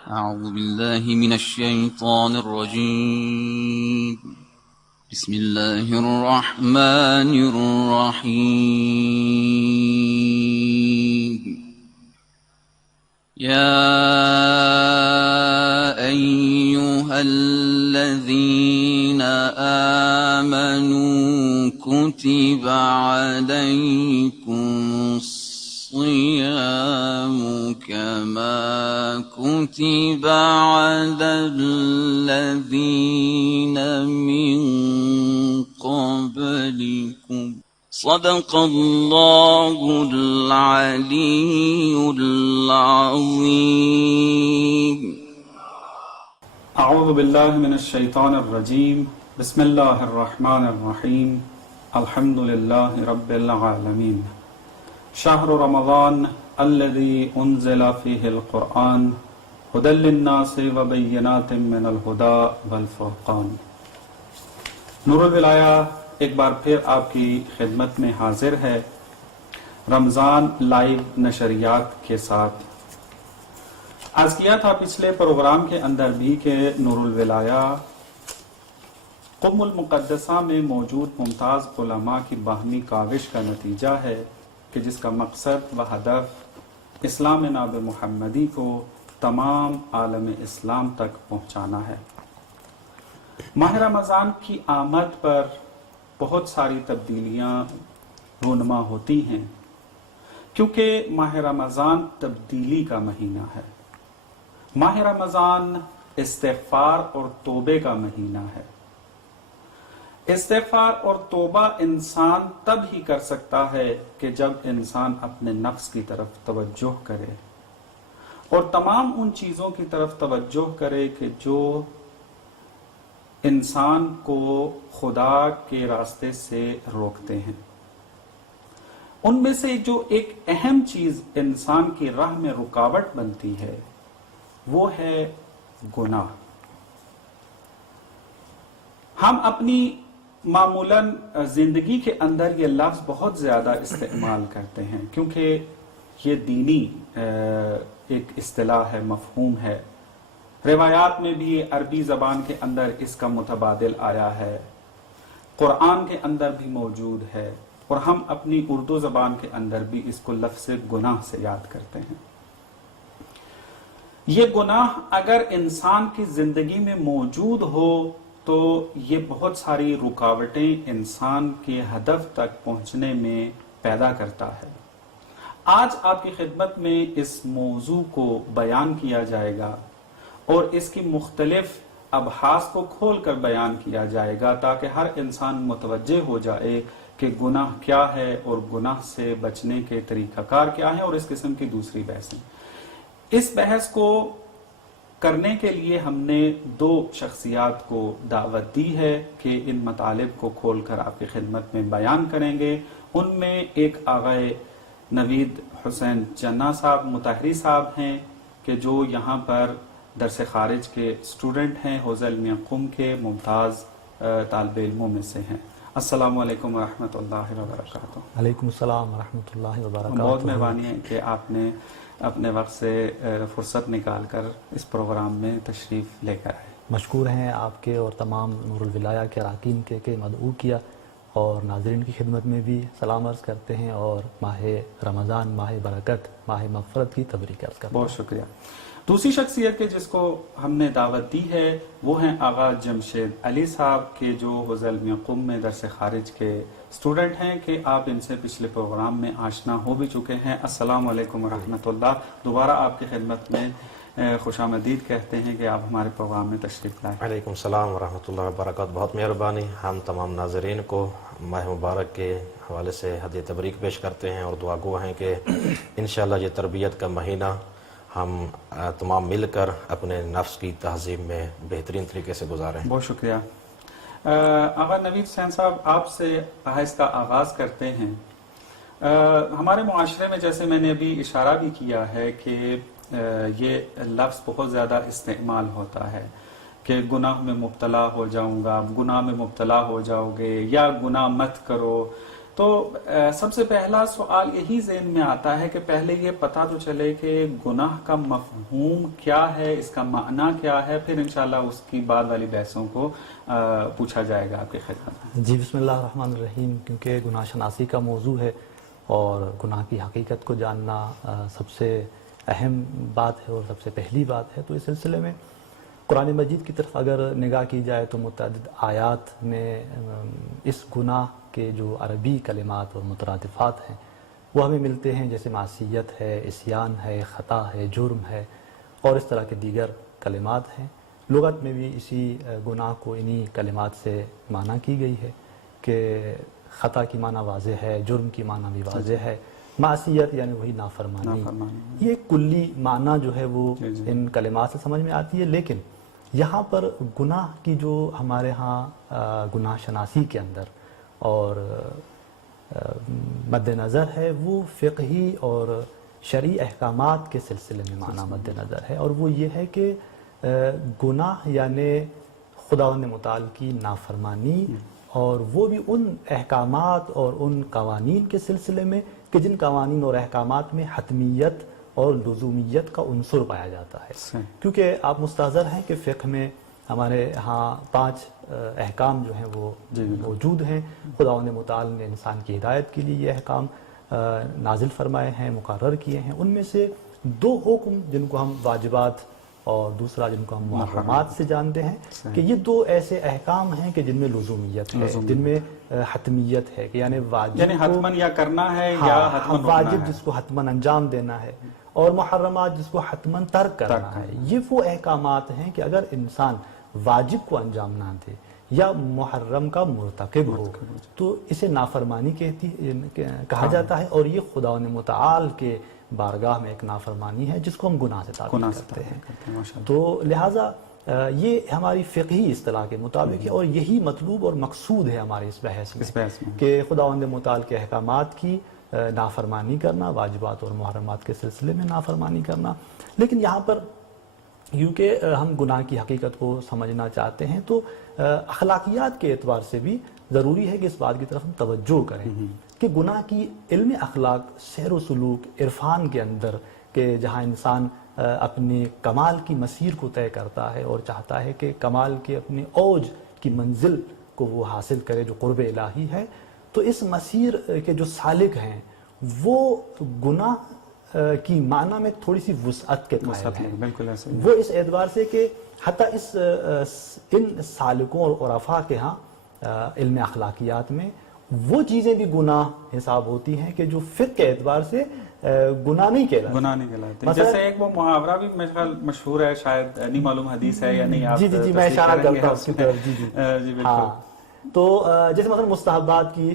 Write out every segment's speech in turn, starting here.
أعوذ بالله من الشيطان الرجيم. بسم الله الرحمن الرحيم. يا أيها الذين آمنوا كتب عليكم الصيام كما كتب على الذين من قبلكم. صدق الله العلي العظيم. اعوذ باللہ من الشیطان الرجیم. بسم اللہ الرحمن الرحیم. الحمد للہ رب العالمین. شہر رمضان الذي انزل فيه القرآن هدى للناس وبینات من الہدى والفرقان. نور الولایہ ایک بار پھر آپ کی خدمت میں حاضر ہے رمضان لائیو نشریات کے ساتھ. آج کیا تھا پچھلے پروگرام کے اندر بھی کہ نور الولایہ قم المقدسہ میں موجود ممتاز علماء کی باہمی کاوش کا نتیجہ ہے کہ جس کا مقصد و ہدف اسلام ناب محمدی کو تمام عالم اسلام تک پہنچانا ہے. ماہ رمضان کی آمد پر بہت ساری تبدیلیاں رونما ہوتی ہیں کیونکہ ماہ رمضان تبدیلی کا مہینہ ہے. ماہ رمضان استغفار اور توبے کا مہینہ ہے. استغفار اور توبہ انسان تب ہی کر سکتا ہے کہ جب انسان اپنے نفس کی طرف توجہ کرے اور تمام ان چیزوں کی طرف توجہ کرے کہ جو انسان کو خدا کے راستے سے روکتے ہیں. ان میں سے جو ایک اہم چیز انسان کی راہ میں رکاوٹ بنتی ہے وہ ہے گناہ. ہم اپنی معمولاً زندگی کے اندر یہ لفظ بہت زیادہ استعمال کرتے ہیں کیونکہ یہ دینی ایک اصطلاح ہے، مفہوم ہے. روایات میں بھی عربی زبان کے اندر اس کا متبادل آیا ہے، قرآن کے اندر بھی موجود ہے، اور ہم اپنی اردو زبان کے اندر بھی اس کو لفظ گناہ سے یاد کرتے ہیں. یہ گناہ اگر انسان کی زندگی میں موجود ہو تو یہ بہت ساری رکاوٹیں انسان کے ہدف تک پہنچنے میں پیدا کرتا ہے. آج آپ کی خدمت میں اس موضوع کو بیان کیا جائے گا اور اس کی مختلف ابحاث کو کھول کر بیان کیا جائے گا تاکہ ہر انسان متوجہ ہو جائے کہ گناہ کیا ہے اور گناہ سے بچنے کے طریقہ کار کیا ہیں اور اس قسم کی دوسری بحثیں. اس بحث کو کرنے کے لیے ہم نے دو شخصیات کو دعوت دی ہے کہ ان مطالب کو کھول کر آپ کی خدمت میں بیان کریں گے. ان میں ایک آغائے نوید حسین چنا صاحب مطہری صاحب ہیں کہ جو یہاں پر درس خارج کے اسٹوڈنٹ ہیں، حوزہ علمیہ قم کے ممتاز طالب علموں میں سے ہیں. السلام علیکم ورحمۃ اللہ وبرکاتہ. علیکم السلام ورحمۃ اللہ وبرکاتہ. بہت مہربانی ہے کہ آپ نے اپنے وقت سے فرصت نکال کر اس پروگرام میں تشریف لے کر آئے. مشکور ہیں آپ کے اور تمام نور الولایہ کے اراکین کے کہ مدعو کیا، اور ناظرین کی خدمت میں بھی سلام عرض کرتے ہیں اور ماہ رمضان، ماہ برکت، ماہ مغفرت کی تبریک عرض کرتے ہیں. بہت شکریہ. دوسری شخصیت کے جس کو ہم نے دعوت دی ہے وہ ہیں آغا جمشید علی صاحب کے جو حوزہ علمیہ قم میں درس خارج کے اسٹوڈنٹ ہیں کہ آپ ان سے پچھلے پروگرام میں آشنا ہو بھی چکے ہیں. السلام علیکم ورحمۃ اللہ. دوبارہ آپ کی خدمت میں خوش آمدید کہتے ہیں کہ آپ ہمارے پروگرام میں تشریف لائیں. علیکم السلام ورحمۃ اللہ وبرکاتہ. بہت مہربانی. ہم تمام ناظرین کو ماہ مبارک کے حوالے سے ہدیہ تبریک پیش کرتے ہیں اور دعا گو ہیں کہ انشاءاللہ یہ تربیت کا مہینہ ہم تمام مل کر اپنے نفس کی تہذیب میں بہترین طریقے سے گزاریں. بہت شکریہ. آغا نوید حسین صاحب آپ سے آہستہ آغاز کرتے ہیں. ہمارے معاشرے میں جیسے میں نے ابھی اشارہ بھی کیا ہے کہ یہ لفظ بہت زیادہ استعمال ہوتا ہے کہ گناہ میں مبتلا ہو جاؤں گا، گناہ میں مبتلا ہو جاؤ گے، یا گناہ مت کرو. تو سب سے پہلا سوال یہی ذہن میں آتا ہے کہ پہلے یہ پتہ تو چلے کہ گناہ کا مفہوم کیا ہے، اس کا معنی کیا ہے، پھر انشاءاللہ اس کی بعد والی بحثوں کو پوچھا جائے گا آپ کے خیال میں۔ جی بسم اللہ الرحمن الرحیم۔ کیونکہ گناہ شناسی کا موضوع ہے اور گناہ کی حقیقت کو جاننا سب سے اہم بات ہے اور سب سے پہلی بات ہے، تو اس سلسلے میں قرآن مجید کی طرف اگر نگاہ کی جائے تو متعدد آیات میں اس گناہ کے جو عربی کلمات اور مترادفات ہیں وہ ہمیں ملتے ہیں، جیسے معصیت ہے، عصیان ہے، خطا ہے، جرم ہے اور اس طرح کے دیگر کلمات ہیں۔ لغت میں بھی اسی گناہ کو انہی کلمات سے معنی کی گئی ہے کہ خطا کی معنی واضح ہے، جرم کی معنی بھی واضح ہے، معصیت یعنی وہی نافرمانی۔ یہ کلی معنی جو ہے وہ ان کلمات سے سمجھ میں آتی ہے، لیکن یہاں پر گناہ کی جو ہمارے ہاں گناہ شناسی کے اندر اور مد نظر ہے وہ فقہی اور شرعی احکامات کے سلسلے میں معنی مد نظر ہے، اور وہ یہ ہے کہ گناہ یعنی خداوند متعال کی نافرمانی، اور وہ بھی ان احکامات اور ان قوانین کے سلسلے میں کہ جن قوانین اور احکامات میں حتمیت اور لزومیت کا عنصر پایا جاتا ہے۔ کیونکہ آپ مستحضر ہیں کہ فقہ میں ہمارے ہاں 5 احکام جو ہیں وہ موجود ہیں۔ خداوند متعال نے انسان کی ہدایت کے لیے یہ احکام نازل فرمائے ہیں، مقرر کیے ہیں۔ ان میں سے 2 حکم جن کو ہم واجبات اور دوسرا جن کو ہم محرمات سے جانتے ہیں کہ یہ 2 ایسے احکام ہیں کہ جن میں لزومیت ہے، جن میں حتمیت ہے کہ یعنی واجب حتماً یا کرنا ہے یا حتماً واجب جس کو حتماً انجام دینا ہے، اور محرمات جس کو حتماً ترک کرنا ہے۔ یہ وہ احکامات ہیں کہ اگر انسان واجب کو انجام نہ دے یا محرم کا مرتکب ہو تو اسے نافرمانی کہا جاتا ہے، اور یہ خداوند متعال کے بارگاہ میں ایک نافرمانی ہے جس کو ہم گناہ سے تعبیر کرتے ہیں۔ تو لہٰذا یہ ہماری فقہی اصطلاح کے مطابق ہے، اور یہی مطلوب اور مقصود ہے ہمارے اس بحث میں کہ خداوند متعال کے احکامات کی نافرمانی کرنا، واجبات اور محرمات کے سلسلے میں نافرمانی کرنا۔ لیکن یہاں پر کیونکہ ہم گناہ کی حقیقت کو سمجھنا چاہتے ہیں تو اخلاقیات کے اعتبار سے بھی ضروری ہے کہ اس بات کی طرف ہم توجہ کریں کہ گناہ کی علم اخلاق، سیر و سلوک، عرفان کے اندر کہ جہاں انسان اپنے کمال کی مسیر کو طے کرتا ہے اور چاہتا ہے کہ کمال کے اپنے اوج کی منزل کو وہ حاصل کرے جو قرب الہی ہے، تو اس مسیر کے جو سالک ہیں وہ گناہ کی معنی میں تھوڑی سی وسعت کے قائل ہیں۔ وہ اس اعتبار سے کہ حتیٰ ان سالکوں اور عرفاء کے ہاں علم اخلاقیات میں وہ چیزیں بھی گناہ حساب ہوتی ہیں کہ جو فقہ کے اعتبار سے گناہ نہیں کہلاتی۔ جیسے ایک وہ محاورہ بھی مشہور ہے، شاید نہیں معلوم حدیث ہے یا نہیں، آپ جی میں اشارہ کرتا ہوں اس کی طرف۔ جی تو جیسے مثلا مستحبات کی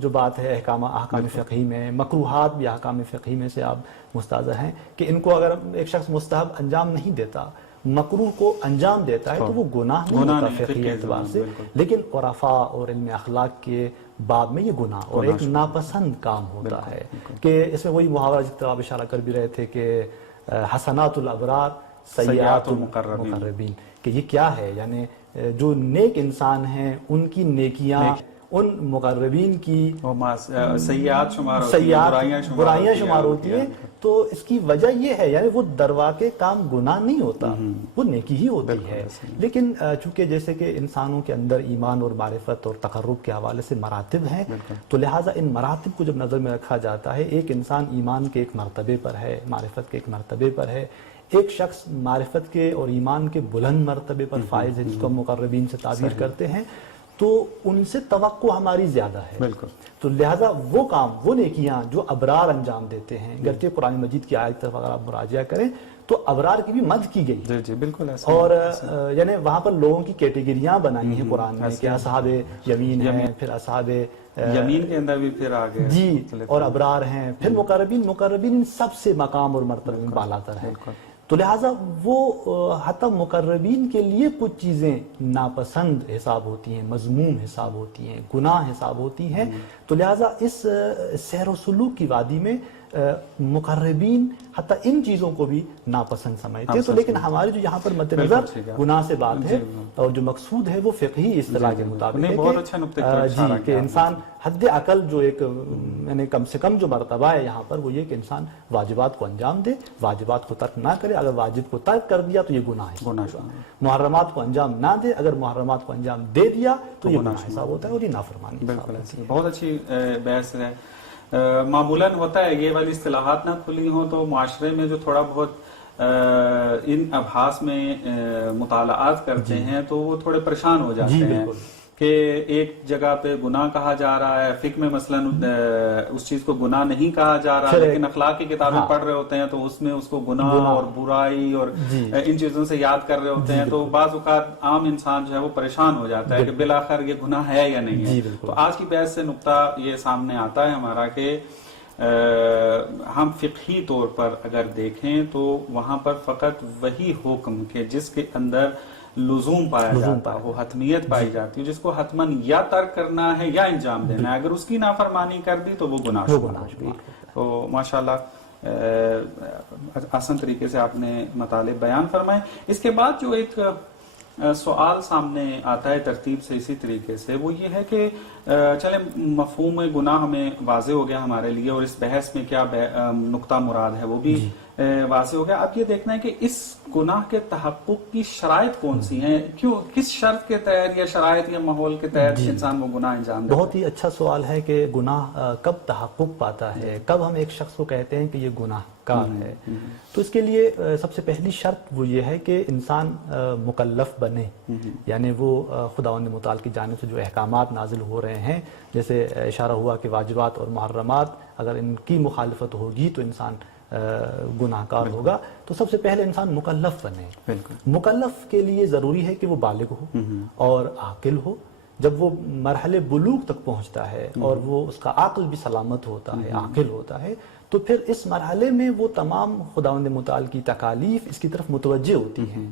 جو بات ہے احکام فقہی میں، مکروہات بھی احکام فقہی میں سے آپ مستحضر ہیں کہ ان کو اگر ایک شخص مستحب انجام نہیں دیتا، مکروہ کو انجام دیتا ہے تو وہ گناہ نہیں ہوتا فقہی اعتبار سے، لیکن عرفاء اور علم اخلاق کے باب میں یہ گناہ اور ایک ناپسند کام ہوتا ہے کہ اس میں وہی محاورہ جس طرح آپ اشارہ کر بھی رہے تھے کہ حسنات الابرار سیئات المقربین، کہ یہ کیا ہے، یعنی جو نیک انسان ہیں ان کی نیکیاں ان مقربین کی سیئات برائیاں شمار ہوتی ہیں۔ تو اس کی وجہ یہ ہے یعنی وہ درواقع کام گناہ نہیں ہوتا، وہ نیکی ہی ہوتی ہے، لیکن چونکہ جیسے کہ انسانوں کے اندر ایمان اور معرفت اور تقرب کے حوالے سے مراتب ہیں، تو لہٰذا ان مراتب کو جب نظر میں رکھا جاتا ہے، ایک انسان ایمان کے ایک مرتبے پر ہے، معرفت کے ایک مرتبے پر ہے، ایک شخص معرفت کے اور ایمان کے بلند مرتبے پر فائز ہے جس کو ہم مقربین سے تعبیر کرتے ہیں، تو ان سے توقع ہماری زیادہ ہے۔ تو لہٰذا وہ کام، وہ نیکیاں جو ابرار انجام دیتے ہیں، گرچہ قرآن مجید کی آیت طرف اگر آپ مراجعہ کریں تو ابرار کی بھی مدح کی گئی، جی بالکل ایسا، اور یعنی وہاں پر لوگوں کی کیٹیگریاں بنائی ہیں قرآن میں کہ اصحاب یمین ہیں، پھر اصحاب یمین کے اندر بھی پھر آگے جی اور ابرار ہیں، پھر مقربین سب سے مقام اور مرتبہ میں بالا تر ہے۔ تو لہٰذا وہ حتی مقربین کے لیے کچھ چیزیں ناپسند حساب ہوتی ہیں، مذموم حساب ہوتی ہیں، گناہ حساب ہوتی ہیں۔ تو لہٰذا اس سیر و سلوک کی وادی میں مقربین حتیٰ ان چیزوں کو بھی ناپسند سمجھتے ہیں. تو لیکن ہمارے جو یہاں پر مد نظر گناہ سے بات ہے اور جو مقصود ہے وہ فقہی اصطلاح کے مطابق ہے جی کہ انسان حد عقل جو ایک یعنی کم سے کم جو مرتبہ ہے یہاں پر وہ یہ کہ انسان واجبات کو انجام دے, واجبات کو ترک نہ کرے. اگر واجب کو ترک کر دیا تو یہ گناہ ہے. محرمات کو انجام نہ دے, اگر محرمات کو انجام دے دیا تو یہ گناہ حساب ہوتا ہے اور یہ نافرمانی. بالکل, بہت اچھی بحث ہے. معمولاً ہوتا ہے یہ والی اصطلاحات نہ کھلی ہوں تو معاشرے میں جو تھوڑا بہت ان ابحاث میں مطالعات کرتے ہیں تو وہ تھوڑے پریشان ہو جاتے ہیں کہ ایک جگہ پہ گناہ کہا جا رہا ہے, فقہ میں مثلاً اس چیز کو گناہ نہیں کہا جا رہا, لیکن اخلاق کی کتابیں پڑھ رہے ہوتے ہیں تو اس میں اس کو گناہ اور برائی اور ان چیزوں سے یاد کر رہے ہوتے ہیں. تو بعض اوقات عام انسان جو ہے وہ پریشان ہو جاتا ہے کہ بالآخر یہ گناہ ہے یا نہیں ہے. تو آج کی بحث سے نقطہ یہ سامنے آتا ہے ہمارا کہ ہم فقہی طور پر اگر دیکھیں تو وہاں پر فقط وہی حکم کہ جس کے اندر لزوم پایا جاتا ہے, وہ حتمیت پائی جاتی ہے, جس کو حتماً یا ترک کرنا ہے یا انجام دینا ہے. اگر اس کی نافرمانی کر دی تو وہ گناہ ہے. تو ماشاءاللہ آسان طریقے سے آپ نے مطالب بیان فرمائے. اس کے بعد جو ایک سوال سامنے آتا ہے ترتیب سے اسی طریقے سے وہ یہ ہے کہ چلے مفہوم گناہ ہمیں واضح ہو گیا ہمارے لیے اور اس بحث میں کیا نقطہ مراد ہے وہ بھی واضح ہو گیا. اب یہ دیکھنا ہے کہ اس گناہ کے تحقق کی شرائط کون سی ہیں, کیوں کس شرط کے تحت یا شرائط یا ماحول کے تحت انسان وہ گناہ انجام دیتا ہے. بہت ہی اچھا سوال ہے کہ گناہ کب تحقق پاتا ہے, کب ہم ایک شخص کو کہتے ہیں کہ یہ گناہ کار ہے. تو اس کے لیے سب سے پہلی شرط وہ یہ ہے کہ انسان مکلف بنے, یعنی وہ خداوند متعال کی جانب سے جو احکامات نازل ہو رہے ہیں, جیسے اشارہ ہوا کہ واجبات اور محرمات اگر ان کی مخالفت ہوگی تو انسان گناہ کار ہوگا. تو سب سے پہلے انسان مکلف بنے. مکلف کے لیے ضروری ہے کہ وہ بالغ ہو اور عاقل ہو. جب وہ مرحلے بلوغ تک پہنچتا ہے اور وہ اس کا عقل بھی سلامت ہوتا ہے, عاقل ہوتا ہے, تو پھر اس مرحلے میں وہ تمام خداوند متعال کی تکالیف اس کی طرف متوجہ ہوتی ہیں.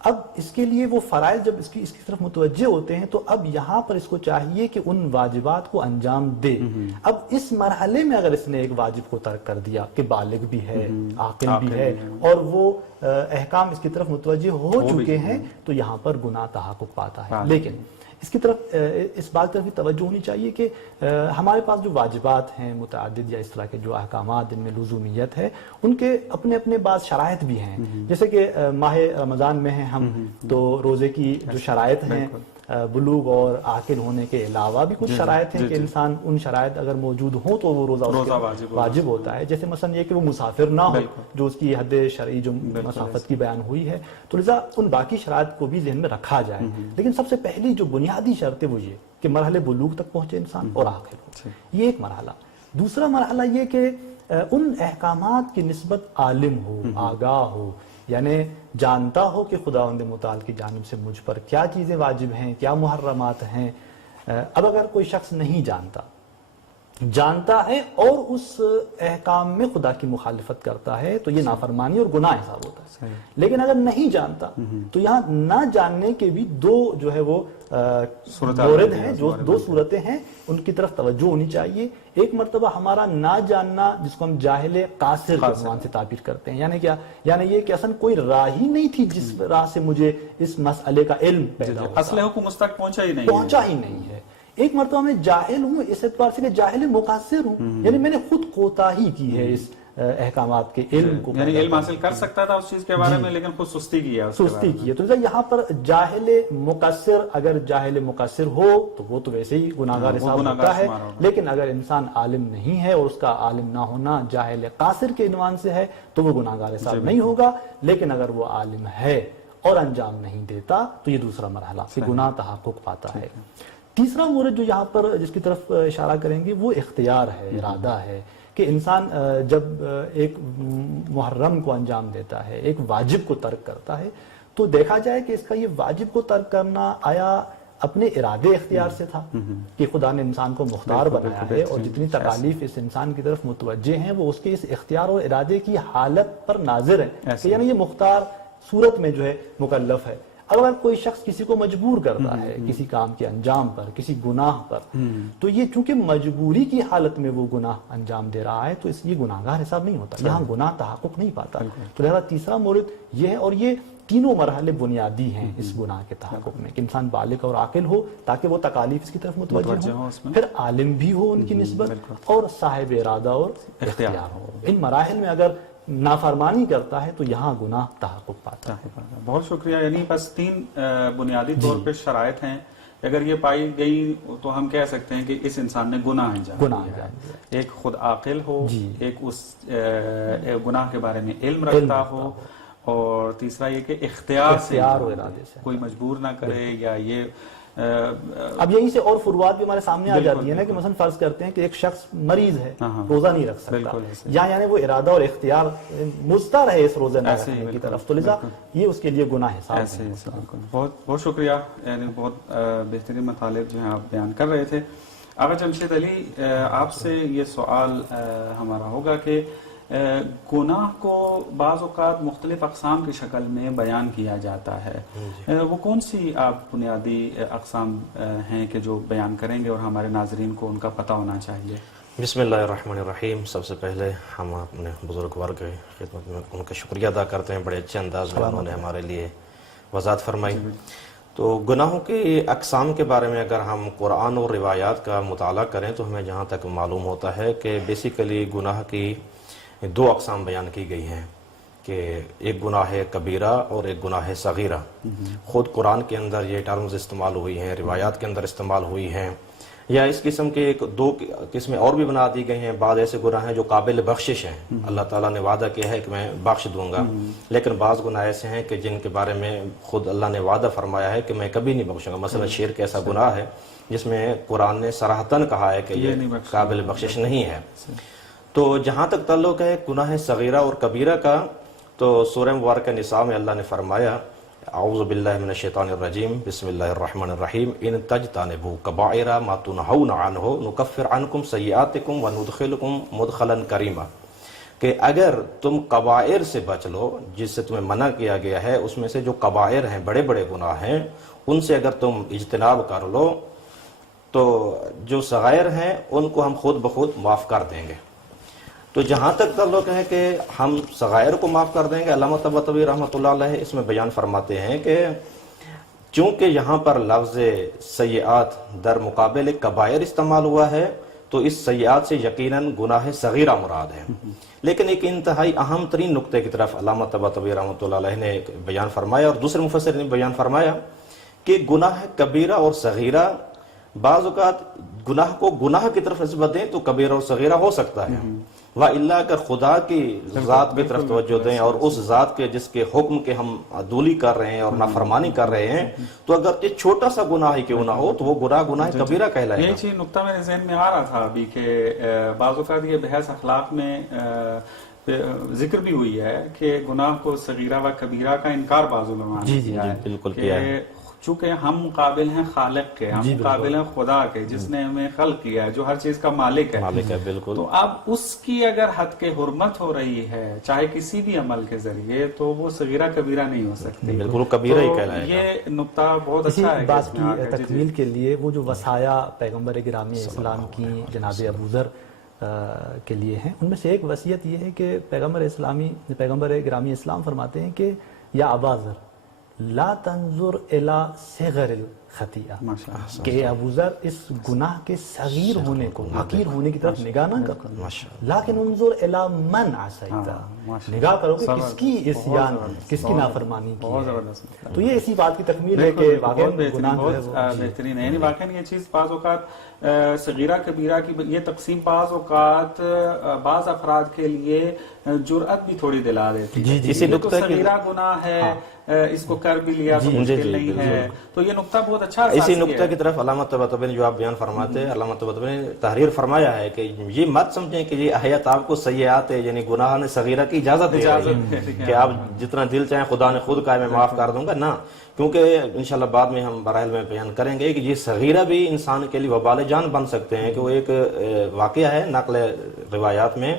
اب اس کے لیے وہ فرائض جب اس کی طرف متوجہ ہوتے ہیں تو اب یہاں پر اس کو چاہیے کہ ان واجبات کو انجام دے. اب اس مرحلے میں اگر اس نے ایک واجب کو ترک کر دیا کہ بالغ بھی ہے, عاقل بھی ہے اور وہ احکام اس کی طرف متوجہ ہو چکے ہیں, تو یہاں پر گناہ تحقق پاتا ہے. لیکن اس کی طرف اس بات طرف بھی توجہ ہونی چاہیے کہ ہمارے پاس جو واجبات ہیں متعدد یا اس طرح کے جو احکامات جن میں لزومیت ہے, ان کے اپنے اپنے بعض شرائط بھی ہیں. جیسے کہ ماہ رمضان میں ہیں ہم, تو روزے کی جو شرائط ہیں بلوغ اور عاقل ہونے کے علاوہ بھی کچھ شرائط ہیں کہ انسان ان شرائط اگر موجود ہوں تو وہ روزہ واجب ہوتا ہے. جیسے مثلا یہ کہ وہ مسافر نہ ہو, جو اس کی حد شرعی جو مسافت کی بیان ہوئی ہے, تو لذا ان باقی شرائط کو بھی ذہن میں رکھا جائے. لیکن سب سے پہلی جو بنیادی شرط ہے وہ یہ کہ مرحلے بلوغ تک پہنچے انسان اور عاقل ہو. یہ ایک مرحلہ. دوسرا مرحلہ یہ کہ ان احکامات کی نسبت عالم ہو, آگاہ ہو, یعنی جانتا ہو کہ خداوند متعال کی جانب سے مجھ پر کیا چیزیں واجب ہیں, کیا محرمات ہیں. اب اگر کوئی شخص نہیں جانتا ہے اور اس احکام میں خدا کی مخالفت کرتا ہے تو یہ نافرمانی اور گناہ حساب ہوتا ہے. لیکن اگر نہیں جانتا تو یہاں نہ جاننے کے بھی دو جو ہے وہ مورد ہیں, جو دو صورتیں ہیں, ان کی طرف توجہ ہونی چاہیے. ایک مرتبہ ہمارا نہ جاننا جس کو ہم جاہل قاصر کے عنوان سے تعبیر کرتے ہیں, یعنی کیا, یعنی یہ کہ اصلا کوئی راہ ہی نہیں تھی جس راہ سے مجھے اس مسئلے کا علم پیدا ہوتا, اصل حکم اس تک پہنچا ہی نہیں ہے. ایک مرتبہ میں جاہل ہوں اس اعتبار سے کہ جاہل مقصر ہوں, یعنی میں نے خود کوتاہی کی ہے اس احکامات کے علم کو, یعنی علم حاصل کر سکتا تھا اس چیز کے بارے میں لیکن خود سستی کی ہے. تو یہاں پر جاہل مقصر, اگر جاہل مقصر ہو تو وہ تو ویسے ہی گناہگار حساب ہوتا ہے. لیکن اگر انسان عالم نہیں ہے اور اس کا عالم نہ ہونا جاہل قاصر کے عنوان سے ہے تو وہ گناہگار حساب نہیں ہوگا. لیکن اگر وہ عالم ہے اور انجام نہیں دیتا تو یہ دوسرا مرحلہ کہ گناہ تحقق پاتا ہے. تیسرا مورد جو یہاں پر جس کی طرف اشارہ کریں گے وہ اختیار ہے, ارادہ ہے, کہ انسان جب ایک محرم کو انجام دیتا ہے, ایک واجب کو ترک کرتا ہے, تو دیکھا جائے کہ اس کا یہ واجب کو ترک کرنا آیا اپنے ارادے اختیار سے تھا کہ خدا نے انسان کو مختار بنایا ہے اور جتنی تکالیف اس انسان کی طرف متوجہ ہیں وہ اس کے اس اختیار اور ارادے کی حالت پر ناظر ہیں, یعنی یہ مختار صورت میں جو ہے مکلف ہے. اگر کوئی شخص کسی کو مجبور کرتا ہے کسی کام کے انجام پر، کسی گناہ پر، تو یہ چونکہ مجبوری کی حالت میں وہ گناہ انجام دے رہا ہے تو اس لیے گناہگار حساب نہیں ہوتا، یہاں گناہ تحقق نہیں پاتا۔ تو لہذا تیسرا مورد یہ ہے، اور یہ تینوں مرحلے بنیادی ہیں اس گناہ کے تحقق میں، کہ انسان بالغ اور عاقل ہو تاکہ وہ تکالیف اس کی طرف متوجہ ہو، پھر عالم بھی ہو ان کی نسبت، اور صاحب ارادہ اور اختیار ہو۔ ان مراحل میں اگر نافرمانی کرتا ہے تو یہاں گناہ تحقق پاتا ہے۔ بہت شکریہ۔ یعنی بس 3 بنیادی طور پہ شرائط ہیں، اگر یہ پائی گئی تو ہم کہہ سکتے ہیں کہ اس انسان نے گناہ انجام دیا ہے۔ ایک خود عاقل ہو، ایک اس گناہ کے بارے میں علم رکھتا ہو، اور تیسرا یہ کہ اختیار و ارادے سے کوئی مجبور نہ کرے، یا یہ اب یہیں سے اور فروعات بھی ہمارے سامنے آ جاتی ہے نا، کہ مثلا فرض کرتے ہیں کہ ایک شخص مریض ہے، روزہ نہیں رکھ سکتا، یعنی وہ ارادہ اور اختیار مضطر ہے اس روزے نہ رکھنے کی طرف، تو لذا یہ اس کے لیے گناہ حساب ہے۔ بہت بہت شکریہ، یعنی بہت بہترین مطالب جو ہیں آپ بیان کر رہے تھے۔ آقا جمشید علی، آپ سے یہ سوال ہمارا ہوگا کہ گناہ کو بعض اوقات مختلف اقسام کی شکل میں بیان کیا جاتا ہے، وہ کون سی آپ بنیادی اقسام ہیں کہ جو بیان کریں گے اور ہمارے ناظرین کو ان کا پتہ ہونا چاہیے؟ بسم اللہ الرحمن الرحیم۔ سب سے پہلے ہم اپنے بزرگوار کی خدمت میں ان کا شکریہ ادا کرتے ہیں، بڑے اچھے انداز میں انہوں نے ہمارے لیے وضاحت فرمائی۔ تو گناہوں کے اقسام کے بارے میں اگر ہم قرآن اور روایات کا مطالعہ کریں تو ہمیں جہاں تک معلوم ہوتا ہے کہ بیسیکلی گناہ کی 2 اقسام بیان کی گئی ہیں، کہ ایک گناہ ہے کبیرہ اور ایک گناہ ہے صغیرہ۔ خود قرآن کے اندر یہ ٹرمز استعمال ہوئی ہیں، روایات کے اندر استعمال ہوئی ہیں، یا اس قسم کے 2 قسمیں اور بھی بنا دی گئی ہیں۔ بعض ایسے گناہ ہیں جو قابل بخشش ہیں، اللہ تعالیٰ نے وعدہ کیا ہے کہ میں بخش دوں گا، لیکن بعض گناہ ایسے ہیں کہ جن کے بارے میں خود اللہ نے وعدہ فرمایا ہے کہ میں کبھی نہیں بخشوں گا۔ مثلا شرک ایسا گناہ ہے جس میں قرآن نے صراحتاً کہا ہے کہ یہ قابل بخشش نہیں ہے۔ تو جہاں تک تعلق ہے گناہ صغیرہ اور کبیرہ کا، تو سورہ مبارکہ نساء میں اللہ نے فرمایا اعوذ باللہ من الشیطان الرجیم بسم اللہ الرحمن الرحیم ان تجتنبوا کبائر ما تنہون عنہ نکفر عنکم سیئاتکم وندخلکم مدخلا کریما، کہ اگر تم کبائر سے بچ لو، جس سے تمہیں منع کیا گیا ہے، اس میں سے جو کبائر ہیں، بڑے بڑے گناہ ہیں، ان سے اگر تم اجتناب کر لو تو جو صغائر ہیں ان کو ہم خود بخود معاف کر دیں گے۔ تو جہاں تک تعلق ہے کہ ہم صغائر کو معاف کر دیں گے، علامہ طباطبائی رحمۃ اللہ علیہ اس میں بیان فرماتے ہیں کہ چونکہ یہاں پر لفظ سیئات در مقابل کبائر استعمال ہوا ہے تو اس سیئات سے یقیناً گناہ صغیرہ مراد ہے، لیکن ایک انتہائی اہم ترین نقطے کی طرف علامہ طباطبائی رحمۃ اللہ علیہ نے بیان فرمایا، اور دوسرے مفسر نے بیان فرمایا کہ گناہ کبیرہ اور صغیرہ، بعض اوقات گناہ کو گناہ کی طرف نسبت دیں تو کبیرہ اور صغیرہ ہو سکتا ہے، وَإِلَّا اگر خدا کی ذات کی طرف توجہ دیں اور اس ذات کے جس کے حکم کے ہم عدولی کر رہے ہیں اور نافرمانی کر رہے ہیں، تو اگر یہ چھوٹا سا گناہ ہی کیوں نہ ہو تو وہ گناہ کبیرہ کہلائے گا۔ یہ چیز نقطہ میرے ذہن میں آ رہا تھا ابھی کہ بعض اوقات یہ بحث اخلاق میں ذکر بھی ہوئی ہے کہ گناہ کو صغیرہ و کبیرہ کا انکار بعض علماء نے کیا ہے، بالکل کیا ہے، چونکہ ہم مقابل ہیں خالق کے، ہم مقابل ہیں خدا کے جس نے ہمیں خلق کیا ہے، جو ہر چیز کا مالک ہے، بالکل۔ تو اب اس کی اگر حد کے حرمت ہو رہی ہے چاہے کسی بھی عمل کے ذریعے، تو وہ صغیرہ کبیرہ نہیں ہو سکتی، بالکل کبیرہ ہی کہلائے گا۔ یہ نقطہ بہت اچھا ہے۔ بات کی تکمیل کے لیے وہ جو وصایا پیغمبر گرامی اسلام کی جناب ابو ذر کے لیے ہیں، ان میں سے ایک وصیت یہ ہے کہ پیغمبر گرامی اسلام فرماتے ہیں کہ یا ابا ذر لا تنظر الى صغر الخطیئہ، کہ ابو ذر اس گناہ کے صغیر ہونے کو، حقیر ہونے کی طرف نگاہ نہ کر، لیکن انظر الى من عصیتہ، نگاہ کرو کہ کس کی عصیان، کس کی نافرمانی کی ہے۔ تو یہ اسی بات کی تکمیل ہے کہ واقعی گناہ جو ہے وہ بہترین ہے، یعنی واقعی یہ چیز بعض اوقات صغیرہ کبیرہ کی یہ تقسیم بعض اوقات بعض افراد کے لیے جرأت بھی تھوڑی دلا دیتی ہے، اسی نقطہ صغیرہ گناہ ہے، اس کو کر بھی لیا تو مشکل نہیں ہے، تو یہ نقطہ بہت اچھا ہے۔ اسی نقطہ کی طرف علامہ طباطبائی نے جو آپ بیان فرماتے ہیں، علامہ طباطبائی نے تحریر فرمایا ہے کہ یہ مت سمجھیں کہ یہ آیت آپ کو سیئات یعنی گناہ نے صغیرہ کی اجازت دے رہی ہے کہ آپ جتنا دل چاہیں خدا نے خود کہا میں معاف کر دوں گا، نہ، کیونکہ انشاءاللہ بعد میں ہم براحل میں بیان کریں گے کہ یہ صغیرہ بھی انسان کے لیے وبال جان بن سکتے ہیں، کہ وہ ایک واقعہ ہے نقل روایات میں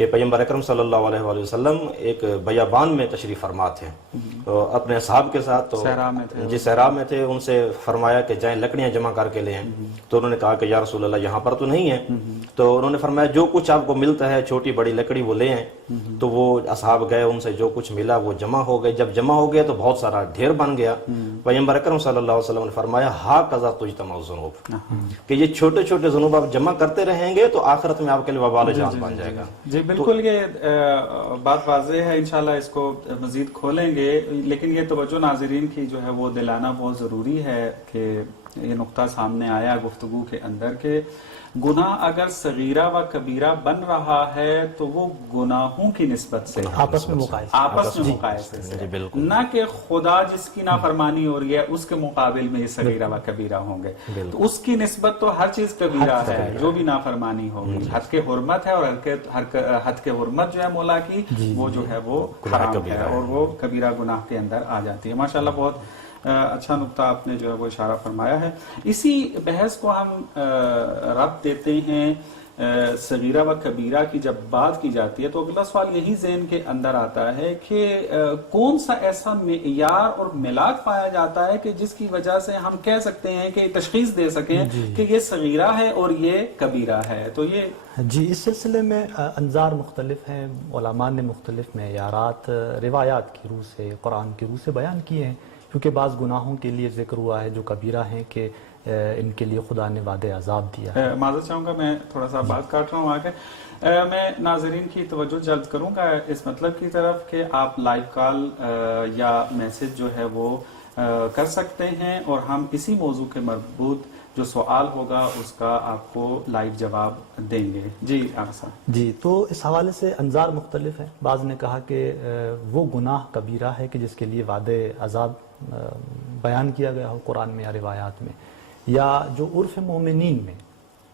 کہ پیغمبر اکرم صلی اللہ علیہ وآلہ وسلم ایک بیابان میں تشریف فرما تھے تو اپنے اصحاب کے ساتھ، تو صحرا میں تھے، ان سے فرمایا کہ جائیں لکڑیاں جمع کر کے لے آئیں. تو انہوں نے کہا کہ یا رسول اللہ یہاں پر تو نہیں ہے. تو انہوں نے فرمایا جو کچھ آپ کو ملتا ہے چھوٹی بڑی لکڑی وہ لے آئیں. تو وہ اصحاب گئے، ان سے جو کچھ ملا وہ جمع ہو گئے. جب جمع ہو گیا تو بہت سارا ڈھیر بن گیا. پیغمبر اکرم صلی اللہ علیہ وسلم نے فرمایا ہا قضا تجتمع الذنوب، کہ یہ چھوٹے چھوٹے ذنوب آپ جمع کرتے رہیں گے تو آخرت میں آپ کے لیے وبال جان بن جائے گا. جی بالکل، یہ بات واضح ہے، انشاءاللہ اس کو مزید کھولیں گے، لیکن یہ توجہ ناظرین کی جو ہے وہ دلانا بہت ضروری ہے کہ یہ نقطہ سامنے آیا گفتگو کے اندر کہ گناہ اگر صغیرہ و کبیرہ بن رہا ہے تو وہ گناہوں کی نسبت سے آپس میں مقایسے سے، نہ کہ خدا جس کی نافرمانی ہو رہی ہے اس کے مقابل میں یہ صغیرہ و کبیرہ ہوں گے. تو اس کی نسبت تو ہر چیز کبیرہ ہے، جو بھی نافرمانی ہوگی. حد کے حرمت ہے، اور حد کے حرمت جو ہے مولا کی وہ جو ہے وہ حرام ہے اور وہ کبیرہ گناہ کے اندر آ جاتی ہے. ماشاءاللہ بہت اچھا نقطہ آپ نے جو ہے وہ اشارہ فرمایا ہے. اسی بحث کو ہم ربط دیتے ہیں صغیرہ و کبیرہ کی. جب بات کی جاتی ہے تو اگلا سوال یہی ذہن کے اندر آتا ہے کہ کون سا ایسا معیار اور ملاک پایا جاتا ہے کہ جس کی وجہ سے ہم کہہ سکتے ہیں کہ تشخیص دے سکیں کہ یہ صغیرہ ہے اور یہ کبیرہ ہے. تو یہ اس سلسلے میں انظار مختلف ہیں، علماء نے مختلف معیارات روایات کی روح سے، قرآن کی روح سے بیان کیے ہیں. کیونکہ بعض گناہوں کے لیے ذکر ہوا ہے جو کبیرہ ہیں کہ ان کے لیے خدا نے وعدہ عذاب دیا ہے. معذرت چاہوں گا، میں تھوڑا سا بات کاٹ رہا ہوں آگے. میں ناظرین کی توجہ جلب کروں گا اس مطلب کی طرف کہ آپ لائیو کال یا میسج جو ہے وہ کر سکتے ہیں اور ہم اسی موضوع کے مربوط جو سوال ہوگا اس کا آپ کو لائیو جواب دیں گے. جی آغا صاحب. جی تو اس حوالے سے انظار مختلف ہیں. بعض نے کہا کہ وہ گناہ کبیرہ ہے کہ جس کے لیے وعدہ عذاب بیان کیا گیا ہو قرآن میں یا روایات میں، یا جو عرف مومنین میں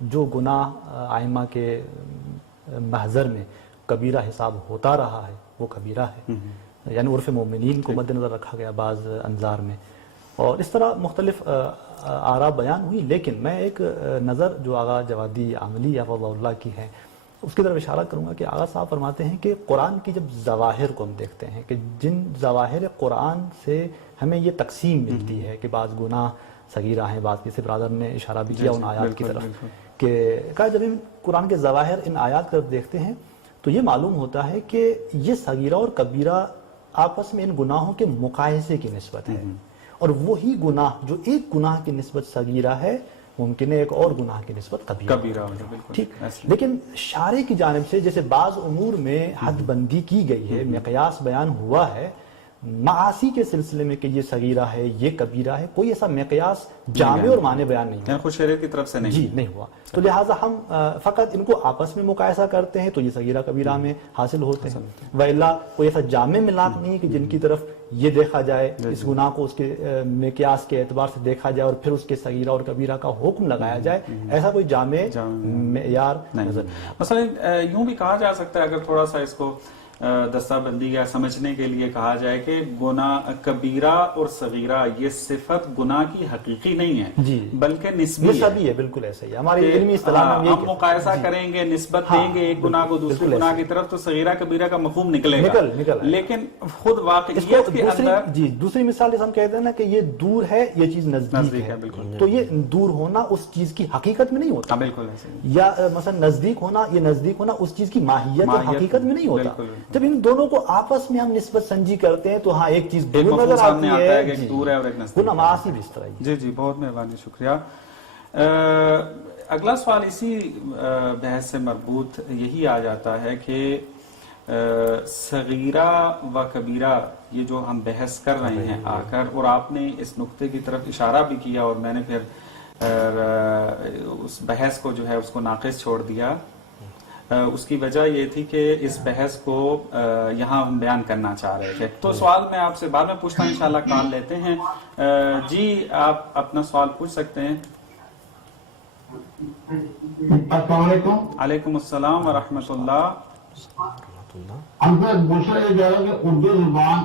جو گناہ ائمہ کے محضر میں کبیرہ حساب ہوتا رہا ہے وہ کبیرہ ہے. یعنی عرف مومنین کو مد نظر رکھا گیا بعض انظار میں، اور اس طرح مختلف آراء بیان ہوئی. لیکن میں ایک نظر جو آغا جوادی عاملی حفظہ اللہ کی ہے اس کی طرف اشارہ کروں گا کہ آغا صاحب فرماتے ہیں کہ قرآن کی جب ظواہر کو ہم دیکھتے ہیں کہ جن ظواہر قرآن سے ہمیں یہ تقسیم ملتی ہے کہ بعض گناہ صغیرہ ہیں، بعض کسی برادر نے اشارہ بھی کیا ان آیات کی طرف کہ جب ہم قرآن کے ظواہر ان آیات کی طرف دیکھتے ہیں تو یہ معلوم ہوتا ہے کہ یہ صغیرہ اور کبیرہ آپس میں ان گناہوں کے مقایسے کی نسبت ہے، اور وہی گناہ جو ایک گناہ کی نسبت صغیرہ ہے ممکن ہے ایک اور گناہ کی نسبت کبیرہ ہو. ٹھیک، لیکن شارع کی جانب سے جیسے بعض امور میں حد بندی کی گئی ہے، مقیاس بیان ہوا ہے معاصی کے سلسلے میں کہ یہ صغیرہ ہے یہ کبیرہ ہے، کوئی ایسا مقیاس جامع اور معنی بیان نہیں ہوا، خود شریعت کی طرف سے نہیں ہوا. تو لہٰذا ہم فقط ان کو آپس میں مقایسہ کرتے ہیں تو یہ صغیرہ کبیرہ میں حاصل ہوتے ہیں، وإلا کوئی ایسا جامع ملاک نہیں کہ جن کی طرف یہ دیکھا جائے، اس گناہ کو اس کے مقیاس کے اعتبار سے دیکھا جائے اور پھر اس کے صغیرہ اور کبیرہ کا حکم لگایا جائے. ایسا کوئی جامع معیار نظر مثلا یوں بھی کہا جا سکتا ہے اگر تھوڑا سا اس کو دستہ بندی یا سمجھنے کے لیے کہا جائے کہ گناہ کبیرہ اور صغیرہ یہ صفت گناہ کی حقیقی نہیں ہے بلکہ نسبی ہے. بالکل ایسا ہی ہے ہماری علمی اصطلاح میں. ہم مقایسہ کریں گے، نسبت دیں گے ایک گناہ کو دوسرے گناہ کی طرف تو صغیرہ کبیرہ کا مفہوم نکلے گا، لیکن خود واقعیت کے اندر دوسری مثال جیسے ہم کہتے ہیں نا کہ یہ دور ہے یہ چیز نزدیک ہے، تو یہ دور ہونا اس چیز کی حقیقت میں نہیں ہوتا. بالکل. یا مثلا نزدیک ہونا، یہ نزدیک ہونا اس چیز کی ماہیت اور حقیقت میں نہیں ہوتا. جب ان دونوں کو آپس میں ہم نسبت سنجی کرتے ہیں تو ہاں ایک چیز دور نظر آتی ہے، ایک دور ہے اور ایک نزدیک. معاصی بھی اس طرح. جی بہت مہربانی، شکریہ. اگلا سوال اسی بحث سے مربوط یہی آ جاتا ہے کہ صغیرہ و کبیرہ یہ جو ہم بحث کر رہے ہیں آ کر، اور آپ نے اس نقطے کی طرف اشارہ بھی کیا اور میں نے پھر اس بحث کو جو ہے اس کو ناقص چھوڑ دیا. اس کی وجہ یہ تھی کہ اس بحث کو یہاں ہم بیان کرنا چاہ رہے تھے. تو سوال میں آپ سے بعد میں پوچھتا ہوں، انشاءاللہ کال لیتے ہیں. جی آپ اپنا سوال پوچھ سکتے ہیں. السلام علیکم. علیکم السلام ورحمۃ اللہ. ہم سے پوچھا یہ جا رہا کہ اردو زبان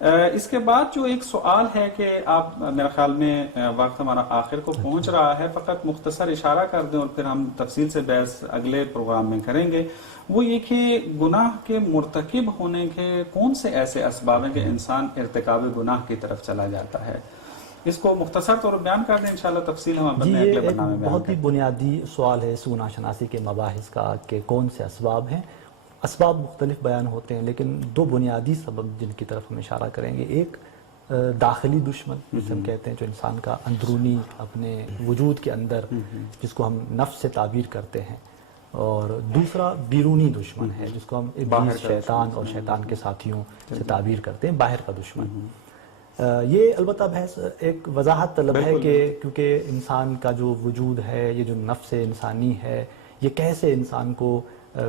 اس کے بعد جو ایک سوال ہے کہ آپ میرا خیال میں وقت ہمارا آخر کو پہنچ رہا ہے، فقط مختصر اشارہ کر دیں اور پھر ہم تفصیل سے بحث اگلے پروگرام میں کریں گے، وہ یہ کہ گناہ کے مرتکب ہونے کے کون سے ایسے اسباب ہیں کہ انسان ارتکاب گناہ کی طرف چلا جاتا ہے؟ اس کو مختصر طور پر بیان کر دیں، انشاءاللہ تفصیل ہم اپنے اگلے برنامے میں بہت ہی بنیادی سوال ہے گناہ شناسی کے مباحث کا کہ کون سے اسباب ہیں۔ اسباب مختلف بیان ہوتے ہیں لیکن دو بنیادی سبب جن کی طرف ہم اشارہ کریں گے، ایک داخلی دشمن جسے ہم کہتے ہیں، جو انسان کا اندرونی اپنے وجود کے اندر جس کو ہم نفس سے تعبیر کرتے ہیں، اور دوسرا بیرونی دشمن ہے جس کو ہم ابلیس، شیطان اور شیطان کے ساتھیوں سے تعبیر کرتے ہیں، باہر کا دشمن۔ یہ البتہ بحث ایک وضاحت طلب ہے کہ کیونکہ انسان کا جو وجود ہے، یہ جو نفس انسانی ہے، یہ کیسے انسان کو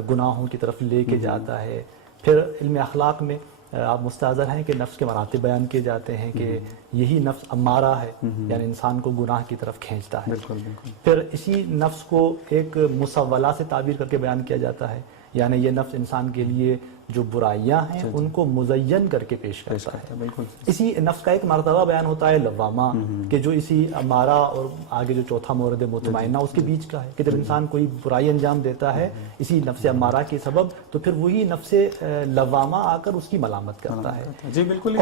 گناہوں کی طرف لے کے جاتا ہے۔ پھر علم اخلاق میں آپ مستحضر ہیں کہ نفس کے مراتب بیان کیے جاتے ہیں کہ یہی نفس امارہ ہے، یعنی انسان کو گناہ کی طرف کھینچتا ہے۔ پھر اسی نفس کو ایک مسولہ سے تعبیر کر کے بیان کیا جاتا ہے، یعنی یہ نفس انسان کے لیے جو برائیاں ہیں ان کو مزین کر کے پیش کرتا ہے۔ اسی نفس کا ایک مرتبہ بیان ہوتا ہے لوامہ، کہ جو اسی امارہ اور آگے جو چوتھا مورد مطمئنہ اس کے بیچ کا ہے، کہ جب انسان کوئی برائی انجام دیتا ہے اسی نفس امارہ کے سبب، تو پھر وہی نفس لوامہ آ کر اس کی ملامت کرتا ہے۔ جی بالکل،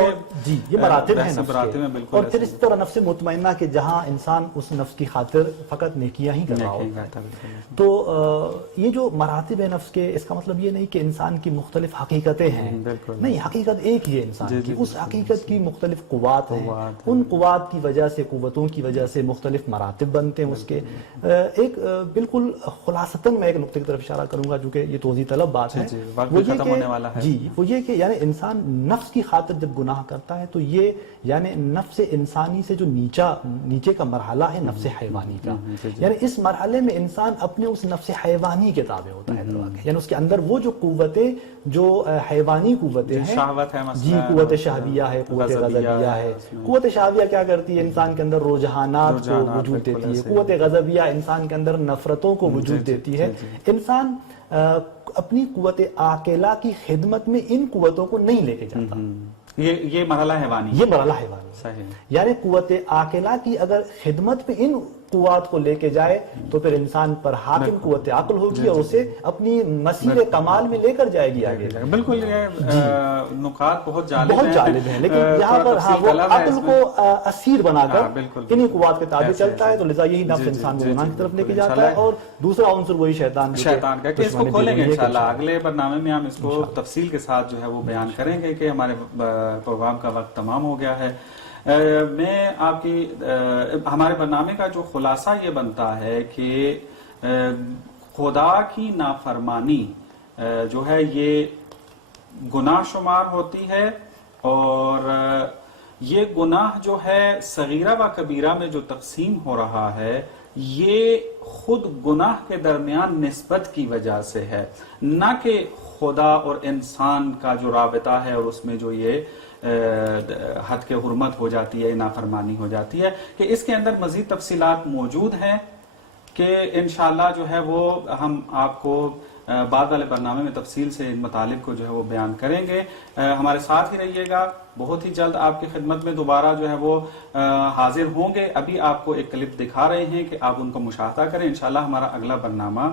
یہ مراتب ہیں نفس کے۔ اور پھر اس طرح نفس مطمئنہ کہ جہاں انسان اس نفس کی خاطر فقط نیکیاں ہی کر رہا ہوتا ہے۔ تو یہ جو مراتب ہے نفس کے، اس کا مطلب یہ نہیں کہ انسان کی مختلف حقیقتیں ہیں، نہیں، حقیقت ایک ہی ہے انسان کی، اس حقیقت کی مختلف قوات ہیں، ان قوات کی وجہ سے، قوتوں کی وجہ سے مختلف مراتب بنتے ہیں اس کے۔ ایک بالکل خلاصتاً میں ایک نقطے کی طرف اشارہ کروں گا جو کہ یہ توضیح طلب بات ہے، وہ یہ کہ یعنی انسان نفس کی خاطر جب گناہ کرتا ہے تو یہ یعنی نفس انسانی سے جو نیچے کا مرحلہ ہے نفس حیوانی کا، یعنی اس مرحلے میں انسان اپنے اس نفس حیوانی کے تابع ہوتا ہے، یعنی اس کے اندر وہ جو قوتیں، جو حیوانی قوتیں ہیں، جی، قوت شہویہ ہے، قوت غضبیہ ہے۔ قوت شہویہ کیا کرتی ہے؟ انسان کے اندر رجحانات کو وجود دیتی ہے۔ قوت غضبیہ انسان کے اندر نفرتوں کو وجود دیتی ہے۔ انسان اپنی قوت عاقلہ کی خدمت میں ان قوتوں کو نہیں لے کے جاتا۔ یہ مرحلہ حیوانی، یہ مرحلہ حیوانی، یعنی قوت عاقلہ کی اگر خدمت پہ ان قوات کو لے کے جائے تو پھر انسان پر حاکم قوت عقل ہوگی اور اسے اپنی مسیر کمال میں لے کر جائے گی آگے۔ بالکل، یہ نکات بہت جالب ہیں، لیکن یہاں پر وہ عقل کو اسیر بنا کر انہی قوات کے تابع چلتا ہے، تو لہذا یہی نفس انسان کو گناہ کی طرف لے کے جاتا ہے۔ اور دوسرا عنصر وہی شیطان کا، کہ اس کو کھولیں گے انشاءاللہ اگلے برنامے میں، ہم اس کو تفصیل کے ساتھ جو ہے وہ بیان کریں گے کہ ہمارے پروگرام کا وقت تمام ہو گیا ہے۔ میں آپ کی ہمارے برنامے کا جو خلاصہ یہ بنتا ہے کہ خدا کی نافرمانی جو ہے یہ گناہ شمار ہوتی ہے، اور یہ گناہ جو ہے صغیرہ و کبیرہ میں جو تقسیم ہو رہا ہے، یہ خود گناہ کے درمیان نسبت کی وجہ سے ہے، نہ کہ خدا اور انسان کا جو رابطہ ہے اور اس میں جو یہ حد کے حرمت ہو جاتی ہے، نافرمانی ہو جاتی ہے، کہ اس کے اندر مزید تفصیلات موجود ہیں کہ انشاءاللہ جو ہے وہ ہم آپ کو بعد والے برنامے میں تفصیل سے ان مطالب کو جو ہے وہ بیان کریں گے۔ ہمارے ساتھ ہی رہیے گا، بہت ہی جلد آپ کی خدمت میں دوبارہ جو ہے وہ حاضر ہوں گے۔ ابھی آپ کو ایک کلپ دکھا رہے ہیں کہ آپ ان کو مشاہدہ کریں، انشاءاللہ ہمارا اگلا برنامہ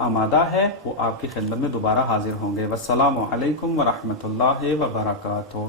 آمادہ ہے، وہ آپ کی خدمت میں دوبارہ حاضر ہوں گے۔ والسلام علیکم ورحمۃ اللہ وبرکاتہ۔